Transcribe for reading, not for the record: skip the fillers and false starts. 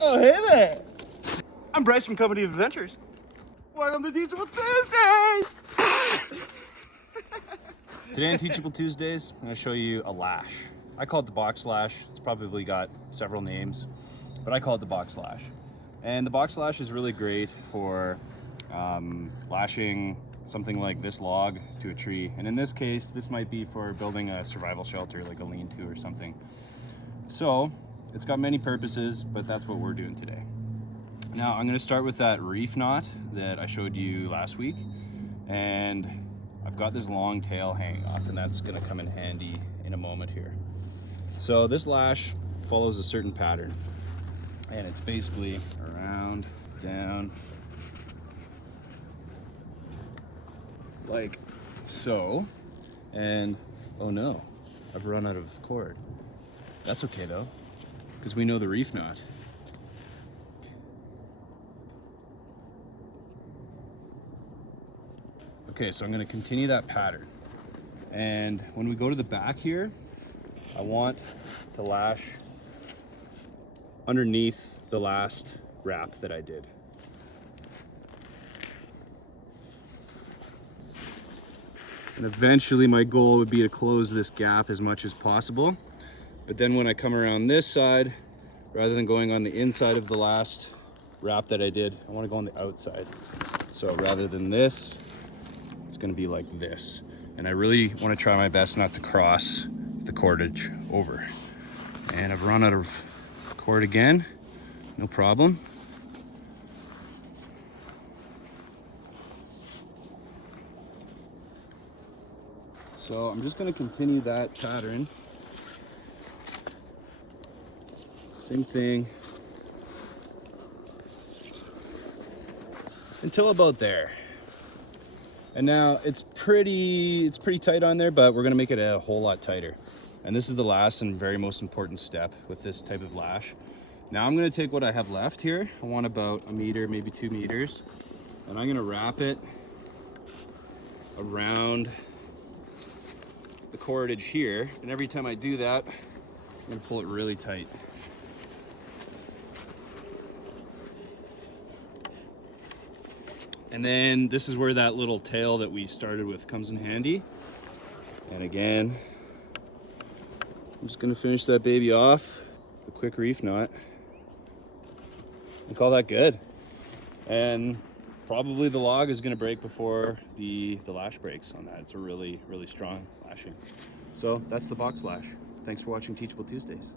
Oh, hey there! I'm Bryce from Company of Adventures. Welcome to Teachable Tuesday! Today on Teachable Tuesdays, I'm going to show you a lash. I call it the Box Lash. It's probably got several names, but I call it the Box Lash. And the Box Lash is really great for lashing something like this log to a tree. And in this case, this might be for building a survival shelter, like a lean-to or something. So it's got many purposes, but that's what we're doing today. Now I'm going to start with that reef knot that I showed you last week. And I've got this long tail hanging off, and that's going to come in handy in a moment here. So this lash follows a certain pattern, and it's basically around, down, like so. And oh no, I've run out of cord. That's okay though, because we know the reef knot. Okay, so I'm going to continue that pattern. And when we go to the back here, I want to lash underneath the last wrap that I did. And eventually my goal would be to close this gap as much as possible. But then when I come around this side, rather than going on the inside of the last wrap that I did, I want to go on the outside. So rather than this, it's going to be like this. And I really want to try my best not to cross the cordage over. And I've run out of cord again, no problem. So I'm just going to continue that pattern. Same thing. Until about there. And now it's pretty tight on there, but we're gonna make it a whole lot tighter. And this is the last and very most important step with this type of lash. Now I'm gonna take what I have left here. I want about a meter, maybe 2 meters. And I'm gonna wrap it around the cordage here. And every time I do that, I'm gonna pull it really tight. And then this is where that little tail that we started with comes in handy. And again, I'm just gonna finish that baby off with a quick reef knot and call that good. And probably the log is gonna break before the lash breaks on that. It's a really, really strong lashing. So that's the Box Lash. Thanks for watching Teachable Tuesdays.